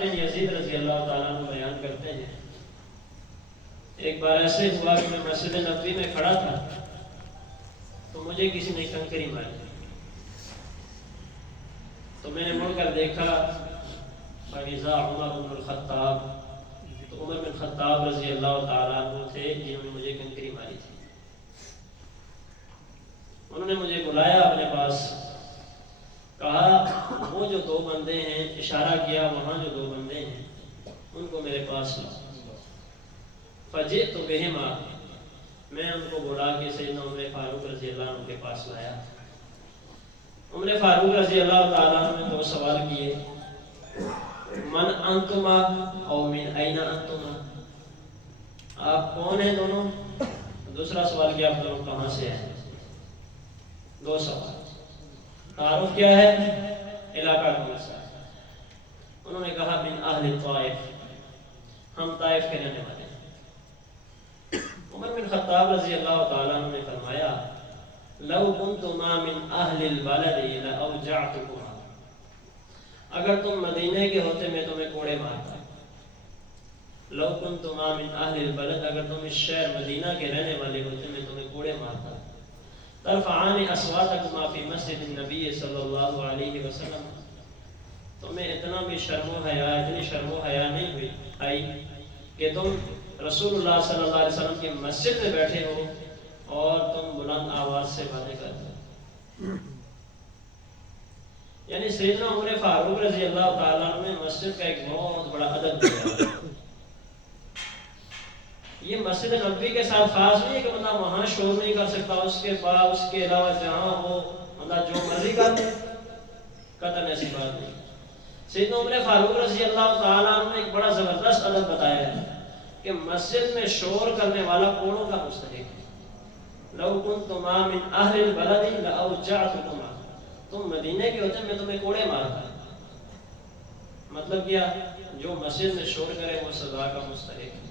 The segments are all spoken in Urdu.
یزید رضی اللہ تعالیٰ عنہ بیان کرتے ہیں، ایک بار ایسے ہوا کہ میں مسجد نبوی میں کھڑا تھا تو مجھے کسی نے کنکری ماری، تو میں نے مڑ کر دیکھا فَإِذَا عمر بن الخطاب، تو عمر بن خطاب رضی اللہ تعالیٰ عنہ تھے جنہوں نے مجھے کنکری ماری تھی۔ انہوں نے مجھے بلایا اپنے پاس، کہا وہ جو دو بندے ہیں، اشارہ کیا وہاں جو دو بندے ہیں ان کو میرے پاس لاؤ۔ فجئت بہما، میں ان کو بلا کے سیدنا عمر فاروق رضی اللہ عنہ کے پاس لایا۔ عمر فاروق رضی اللہ تعالیٰ عنہ نے دو سوال کیے، من انتما او من این انتما، آپ کون ہیں دونوں؟ دوسرا سوال کیا آپ دونوں کہاں سے ہیں؟ دو سوال۔ تعارف کیا ہے؟ علاقہ کون سا؟ انہوں نے کہا من اہل طائف، ہم طائف کے رہنے والے ہیں۔ عمر بن خطاب رضی اللہ تعالیٰ عنہ نے فرمایا لو کنتما من اہل البلد لاوجعتکما، اگر تم مدینے کے ہوتے میں تمہیں کوڑے مارتا۔ لو کنتما من اہل البلد، اگر تم اس شہر مدینہ کے رہنے والے ہوتے میں تمہیں کوڑے مارتا۔ ترفعان اصواتکما فی مسجد النبی صلی اللہ علیہ وسلم، تمہیں اتنا بھی شرم و حیا، اتنی شرم و حیا نہیں ہوئی آئی کہ تم رسول اللہ صلی اللہ علیہ وسلم کی مسجد میں بیٹھے ہو اور تم بلند آواز سے باتیں کرتے ہو۔ یعنی سیدنا عمر فاروق رضی اللہ تعالیٰ عنہ نے مسجد کا ایک بہت بڑا ادب دیا۔ یہ مسجد نبوی کے ساتھ خاص نہیں ہے کہ بندہ وہاں شور نہیں کر سکتا، اس کے بعد اس کے علاوہ جہاں وہ بندہ جو مرضی کر دے، قطعاً ایسی بات نہیں۔ سیدنا عمر فاروق رضی اللہ تعالیٰ عنہ نے ایک بڑا زبردست ادب بتایا ہے کہ مسجد میں شور کرنے والا کوڑوں کا مستحق ہے۔ لو کنتما من اہل البلد لاوجعتکما، تم مدینے کے ہوتے میں تمہیں کوڑے مارتا۔ مطلب کیا؟ جو مسجد میں شور کرے وہ سزا کا مستحق ہے۔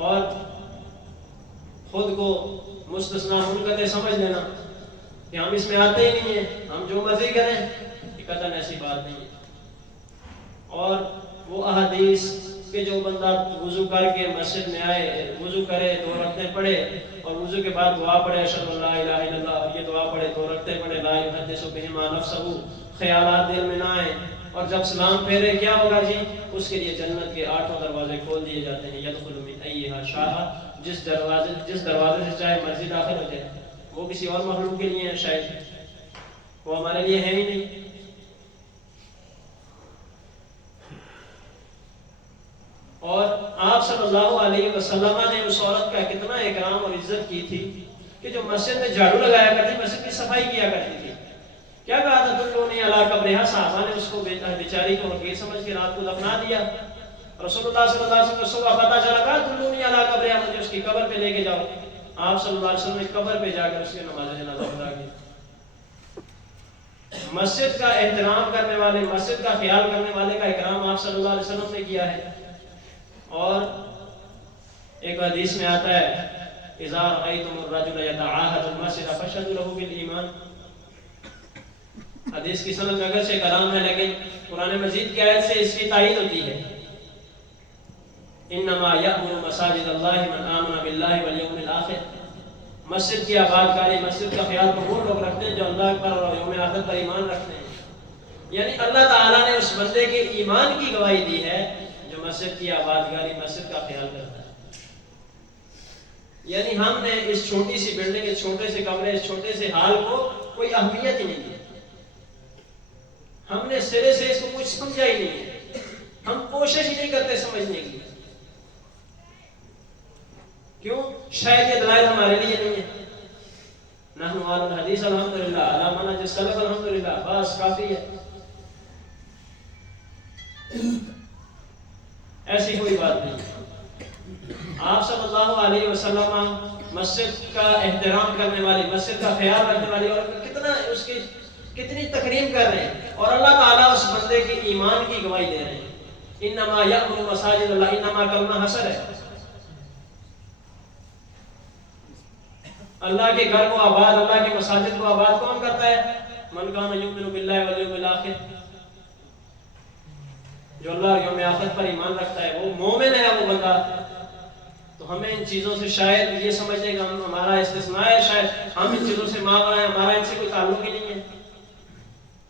اور خود کو مستثنا منقطع سمجھ لینا کہ ہم اس میں آتے ہی نہیں ہیں، ہم جو مرضی کریں، یہ قطعاً ایسی بات نہیں ہے۔ اور وہ احادیث کہ جو بندہ وضو کر کے مسجد میں آئے، وضو کرے، دو رکعتیں پڑھے اور وضو کے بعد دعا پڑھے اشہد ان لا الہ الا اللہ، اور یہ دعا پڑھے، دو رکعتیں پڑھے لا یحدث بہما نفسہ، خیالات دل میں نہ آئیں، اور جب سلام پھیرے کیا ہوگا جی؟ اس کے لیے جنت کے 8 دروازے کھول دیے جاتے ہیں۔ یدخل من ایھا شاء، جس دروازے سے چاہے مرضی داخل ہو جائے۔ وہ کسی اور مخلوق کے لیے ہے شاید، وہ ہمارے لیے ہے ہی نہیں۔ اور آپ صلی اللہ علیہ وسلم نے اس عورت کا کتنا اکرام اور عزت کی تھی کہ جو مسجد میں جھاڑو لگایا کرتی، مسجد کی صفائی کیا کرتی تھی۔ کیا کہا تھا؟ دلونی علی قبرہا، صحابہ نے اس کو بیچاری کو حقیر سمجھ کے رات کو دفنا دیا۔ رسول اللہ صلی اللہ علیہ وسلم کو صبح پتہ چلا، کہا دلونی علی قبرہا، مجھے اس کی قبر پہ لے کے جاؤ۔ آپ صلی اللہ علیہ وسلم نے قبر پہ جا کر اس کی نماز جنازہ ادا کی۔ مسجد کا احترام کرنے والے، مسجد کا خیال کرنے والے کا اکرام آپ صلی اللہ علیہ وسلم نے کیا ہے۔ اور ایک حدیث میں آتا ہے اذا رأيتم الرجل يتعاهد المسجد فاشهدوا له بالایمان۔ حدیث کی سند میں اگرچہ کلام ہے لیکن قرآن مجید کی آیت سے اس کی تائید ہوتی ہے۔ انما یأمر مساجد اللہ من آمن باللہ والیوم الآخر، مسجد کی آبادکاری، مسجد کا خیال تو وہ لوگ رکھتے ہیں جو اللہ پر اور یوم آخرت پر ایمان رکھتے ہیں۔ یعنی اللہ تعالیٰ نے اس بندے کے ایمان کی گواہی دی ہے جو مسجد کی آبادکاری، مسجد کا خیال کرتا ہے۔ یعنی ہم نے اس چھوٹی سی بلڈنگ، اس چھوٹے سے کمرے، اس چھوٹے سے ہال کو کوئی اہمیت ہی نہیں دی، ہم نے سرے سے اس کو کچھ سمجھا ہی نہیں ہے، ہم کوشش ہی نہیں کرتے سمجھنے کی۔ کیوں؟ شاید یہ دلائل ہمارے لیے نہیں ہے۔ نحن اہل الحدیث الحمدللہ علی منہج السلف الحمدللہ، بس کافی ہے۔ ایسی کوئی بات نہیں۔ آپ صلی اللہ علیہ وسلم مسجد کا احترام کرنے والی، مسجد کا خیال رکھنے والی، اور کتنا اس کی کتنی تکریم کر رہے ہیں، اور اللہ تعالیٰ اس بندے کے ایمان کی گواہی دے رہے ہیں۔ انما یأمر مساجد اللہ، انما کلمہ حسر ہے۔ اللہ کے گھر کو آباد، اللہ کی مساجد کو آباد کون کرتا ہے؟ من کان یؤمن باللہ والیوم الآخر۔ جو اللہ اور یوم آخرت پر ایمان رکھتا ہے وہ مومن ہے وہ بندہ. تو ہمیں ان چیزوں سے شاید یہ سمجھنے کا ہمارا استثناء ہے، شاید ہم ان چیزوں سے ماورا ہے، ہمارا ان سے کوئی تعلق ہی نہیں ہے.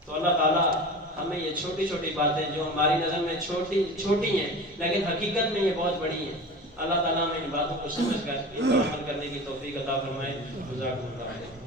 تو اللہ تعالیٰ ہمیں یہ چھوٹی چھوٹی باتیں جو ہماری نظر میں چھوٹی ہیں لیکن حقیقت میں یہ بہت بڑی ہیں، اللہ تعالیٰ ہمیں ان باتوں کو سمجھ کر ان پر عمل کرنے کی توفیق عطا فرمائے. جزاکم اللہ خیر.